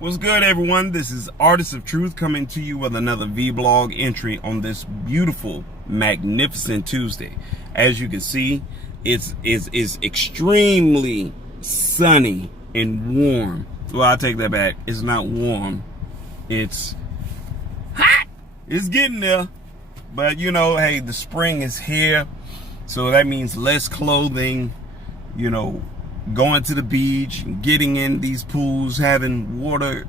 What's good, everyone? This is Artist of Truth coming to you with another vlog entry on this beautiful, magnificent Tuesday. As you can see, it's extremely sunny and warm. Well, I take that back. It's not warm. It's hot. It's getting there. But you know, hey, the spring is here. So that means less clothing, you know, going to the beach, getting in these pools, having water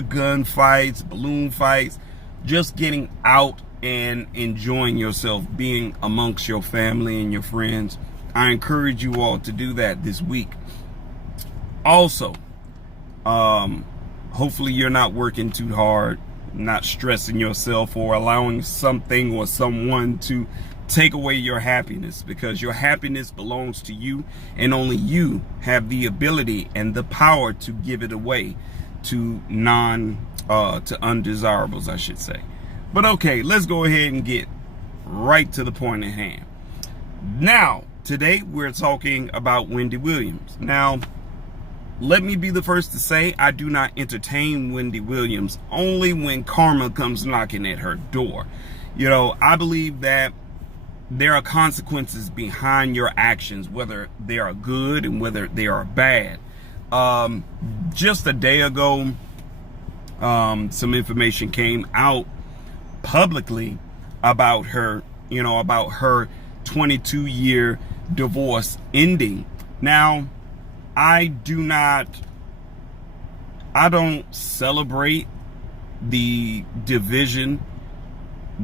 gun fights, balloon fights, just getting out and enjoying yourself, being amongst your family and your friends. I encourage you all to do that this week. Also, hopefully you're not working too hard, not stressing yourself or allowing something or someone to take away your happiness, because your happiness belongs to you and only you have the ability and the power to give it away to undesirables, I should say. But okay, let's go ahead and get right to the point at hand. Now, today we're talking about Wendy Williams. Now, let me be the first to say I do not entertain Wendy Williams only when karma comes knocking at her door. You know, I believe that there are consequences behind your actions, whether they are good and whether they are bad. Just a day ago, some information came out publicly about her, about her 22-year divorce ending. Now, I don't celebrate the division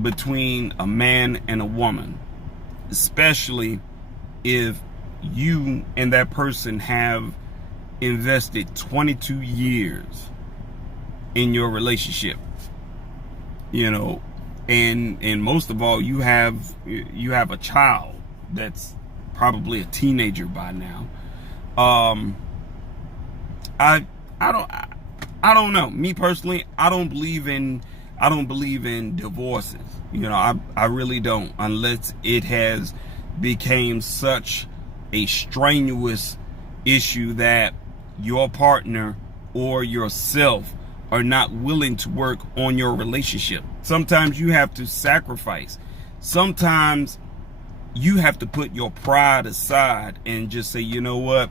between a man and a woman, especially if you and that person have invested 22 years in your relationship, and most of all, you have a child that's probably a teenager by now. I don't know. Me personally, I don't believe in divorces. I really don't, unless it has became such a strenuous issue that your partner or yourself are not willing to work on your relationship. Sometimes you have to sacrifice. Sometimes you have to put your pride aside and just say, you know what?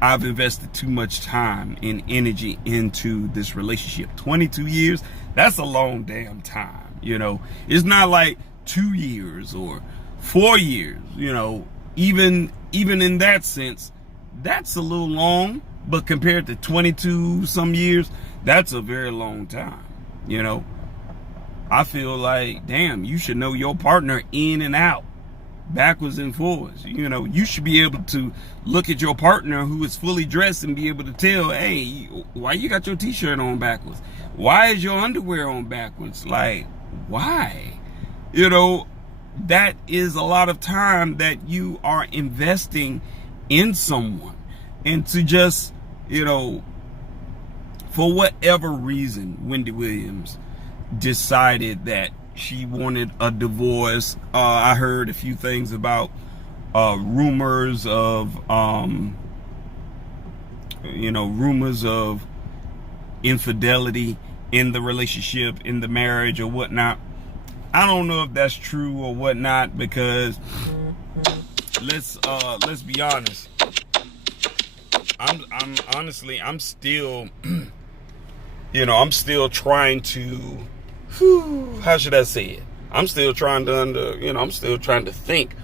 I've invested too much time and energy into this relationship. 22 years, that's a long damn time, It's not like 2 years or 4 years, Even in that sense, that's a little long, but compared to 22 some years, that's a very long time, I feel like, damn, you should know your partner in and out, backwards and forwards. You should be able to look at your partner who is fully dressed and be able to tell, hey, why you got your t-shirt on backwards? Why is your underwear on backwards? Like, why? That is a lot of time that you are investing in someone. And to just, for whatever reason, Wendy Williams decided that she wanted a divorce. I heard a few things about rumors of infidelity in the relationship, in the marriage or whatnot. I don't know if that's true or whatnot, because let's be honest. I'm still I'm still trying to, how should I say it? I'm still trying to think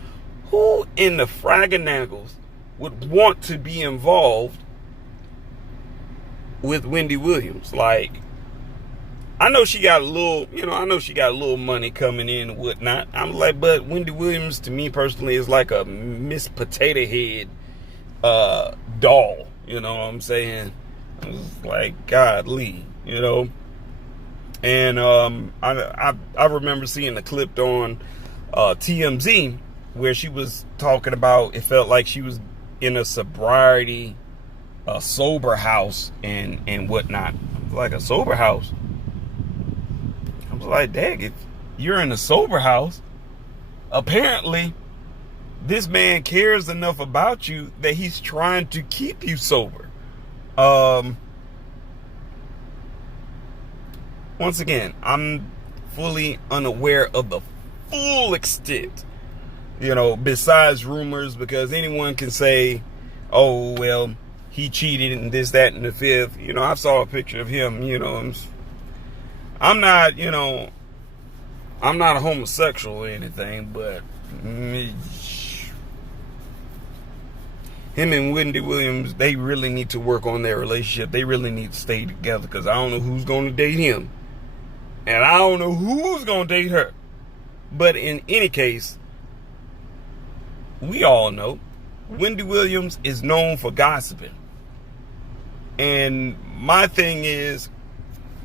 who in the fragganaggles would want to be involved with Wendy Williams. Like, I know she got a little money coming in and whatnot. I'm like, but Wendy Williams to me personally is like a Miss Potato Head doll. You know what I'm saying? It's like, godly, And I remember seeing a clip on TMZ where she was talking about, it felt like she was in a sobriety, a sober house and whatnot. Like, a sober house? I was like, dang, if you're in a sober house, apparently this man cares enough about you that he's trying to keep you sober. Once again, I'm fully unaware of the full extent, besides rumors, because anyone can say, oh, well, he cheated and this, that, and the fifth. I saw a picture of him, I'm not, I'm not a homosexual or anything, but him and Wendy Williams, they really need to work on their relationship. They really need to stay together, because I don't know who's going to date him. And I don't know who's going to date her. But in any case, we all know Wendy Williams is known for gossiping. And my thing is,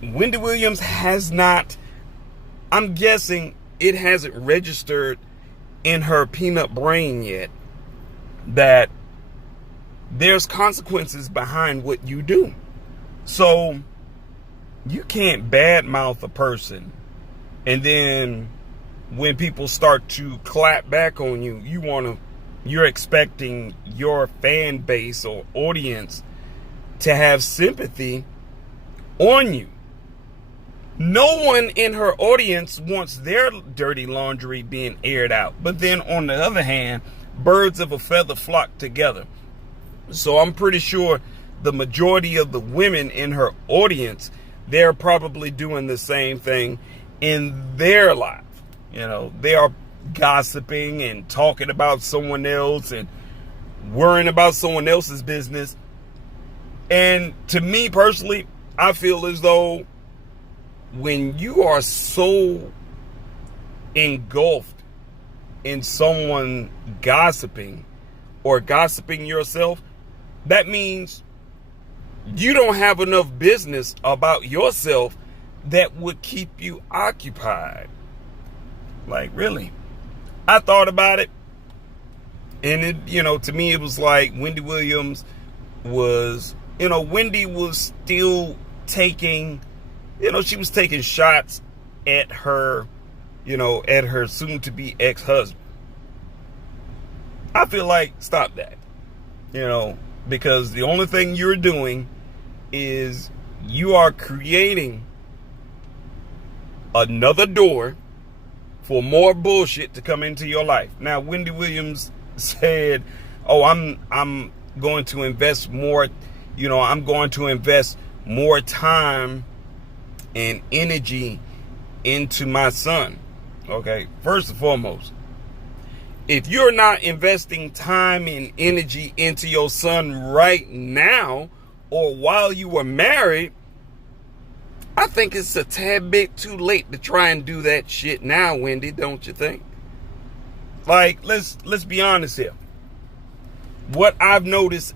Wendy Williams has not, I'm guessing it hasn't registered in her peanut brain yet that there's consequences behind what you do. So you can't badmouth a person, and then when people start to clap back on you, you're expecting your fan base or audience to have sympathy on you. No one in her audience wants their dirty laundry being aired out. But then on the other hand, birds of a feather flock together. So I'm pretty sure the majority of the women in her audience, they're probably doing the same thing in their life. They are gossiping and talking about someone else and worrying about someone else's business. And to me personally, I feel as though when you are so engulfed in someone gossiping or gossiping yourself, that means you don't have enough business about yourself that would keep you occupied. Like, really? I thought about it, and it, to me, it was like Wendy Williams was, Wendy was still taking, she was taking shots at her, at her soon-to-be ex-husband. I feel like, stop that, because the only thing you're doing is you are creating another door for more bullshit to come into your life. Now, Wendy Williams said, oh, I'm going to invest more, I'm going to invest more time and energy into my son. Okay, first and foremost, if you're not investing time and energy into your son right now or while you were married, I think it's a tad bit too late to try and do that shit now, Wendy, don't you think? Like, let's be honest here. What I've noticed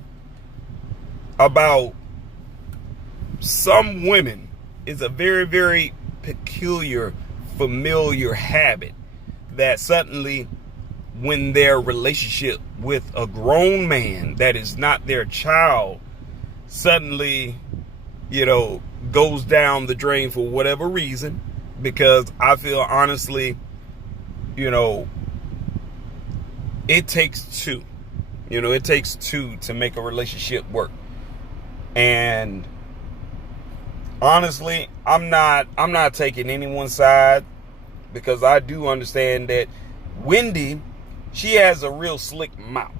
about some women is a very, very peculiar, familiar habit that suddenly, when their relationship with a grown man that is not their child suddenly, goes down the drain for whatever reason, because I feel honestly, it takes two. It takes two to make a relationship work. And honestly, I'm not taking anyone's side, because I do understand that Wendy, she has a real slick mouth.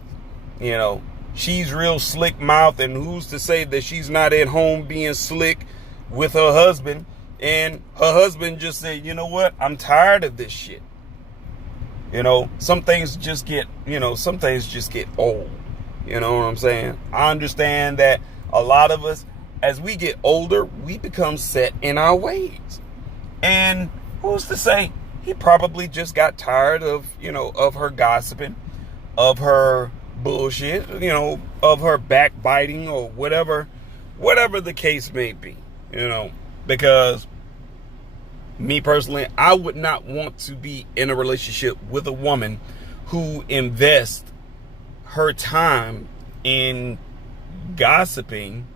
She's real slick mouth, and who's to say that she's not at home being slick with her husband, and her husband just said, you know what, I'm tired of this shit. Some things just get old. You know what I'm saying? I understand that a lot of us, as we get older, we become set in our ways. And who's to say he probably just got tired of, of her gossiping, of her bullshit, of her backbiting, or whatever the case may be, because me personally, I would not want to be in a relationship with a woman who invests her time in gossiping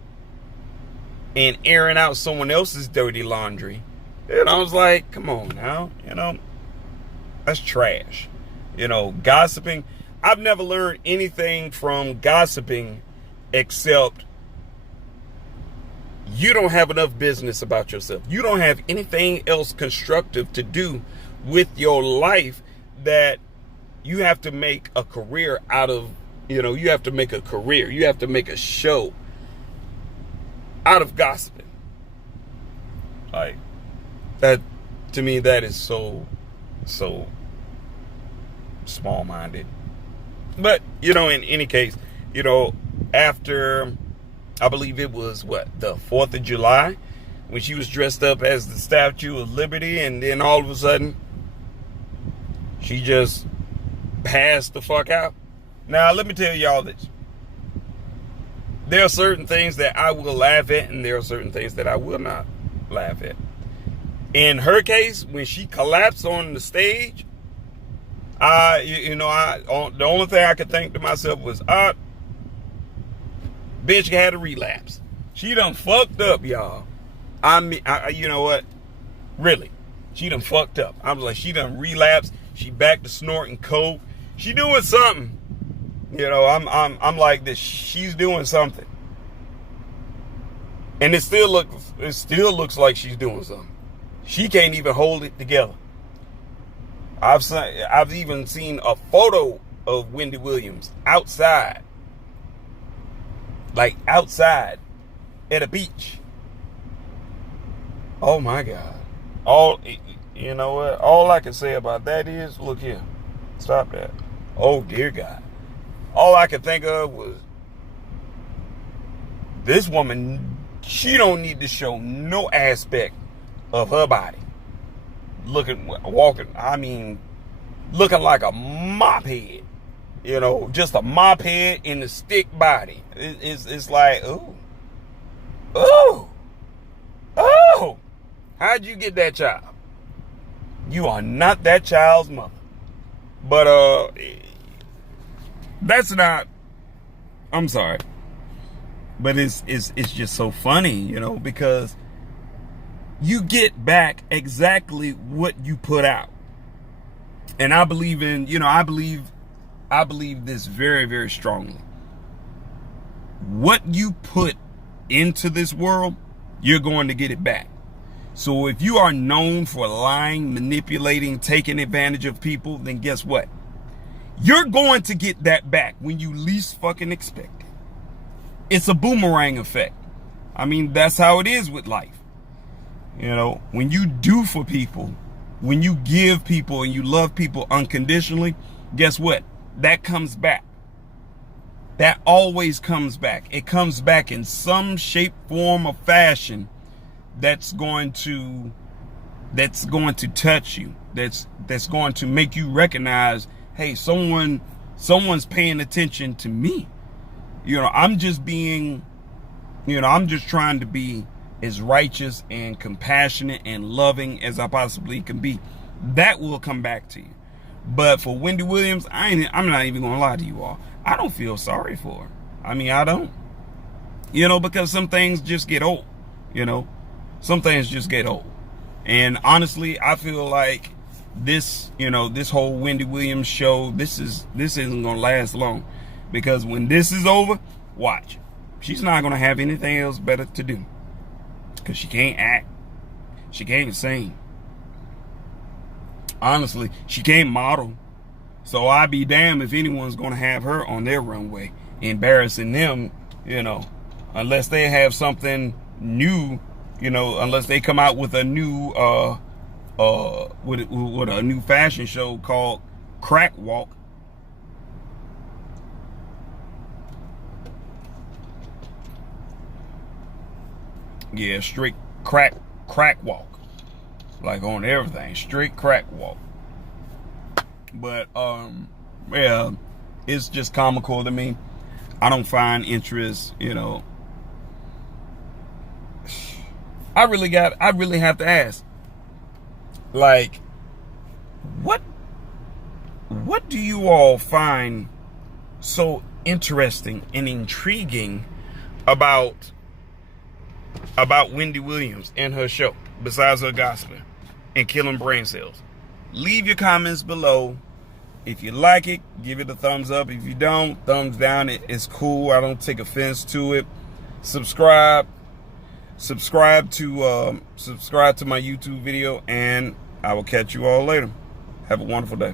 and airing out someone else's dirty laundry. And I was like, come on now, that's trash. Gossiping. I've never learned anything from gossiping except you don't have enough business about yourself. You don't have anything else constructive to do with your life that you have to make a career out of. You know, you have to make a career. You have to make a show out of gossiping. Like, that, to me, that is so small-minded. But, you know, in any case, you know, after, I believe it was, the 4th of July, when she was dressed up as the Statue of Liberty, and then all of a sudden, she just passed the fuck out. Now, let me tell y'all this. There are certain things that I will laugh at, and there are certain things that I will not laugh at. In her case, when she collapsed on the stage, the only thing I could think to myself was, bitch had a relapse. She done fucked up, y'all. You know what? Really, she done fucked up. I was like, she done relapsed. She back to snorting coke. She doing something. You know, I'm like this. She's doing something, and it still looks like she's doing something. She can't even hold it together. I've even seen a photo of Wendy Williams outside, like outside at a beach. Oh my God! You know what? All I can say about that is, look here, stop that. Oh dear God! All I could think of was, this woman, she don't need to show no aspect of her body. Looking like a mop head. You know, just a mop head in the stick body. It's like, oh, how'd you get that child? You are not that child's mother. But, that's not, I'm sorry, but it's just so funny, you know, because you get back exactly what you put out. And I believe this very, very strongly. What you put into this world, you're going to get it back. So if you are known for lying, manipulating, taking advantage of people, then guess what? You're going to get that back when you least fucking expect it. It's a boomerang effect. I mean, that's how it is with life. You know, when you do for people, when you give people and you love people unconditionally, guess what? That comes back. That always comes back. It comes back in some shape, form, or fashion that's going to touch you. That's going to make you recognize, hey, someone's paying attention to me. You know, I'm just trying to be as righteous and compassionate and loving as I possibly can be. That will come back to you. But for Wendy Williams, I'm not even gonna lie to you all. I don't feel sorry for her. I mean, I don't. You know, because some things just get old. You know, some things just get old. And honestly, I feel like this whole Wendy Williams show, this isn't gonna last long, because when this is over, watch, she's not gonna have anything else better to do, because she can't act, she can't sing, honestly, she can't model. So I'd be damned if anyone's gonna have her on their runway embarrassing them, you know, unless they have something new, you know, unless they come out with a new with a new fashion show called Crack Walk. Yeah, straight crack walk. Like on everything, straight crack walk. But yeah, it's just comical to me. I don't find interest, you know. I really have to ask, like, what do you all find so interesting and intriguing about Wendy Williams and her show, besides her gospel and killing brain cells? Leave your comments below. If you like it, give it a thumbs up. If you don't, thumbs down. It's cool. I don't take offense to it. Subscribe. subscribe to my YouTube video, and I will catch you all later. Have a wonderful day.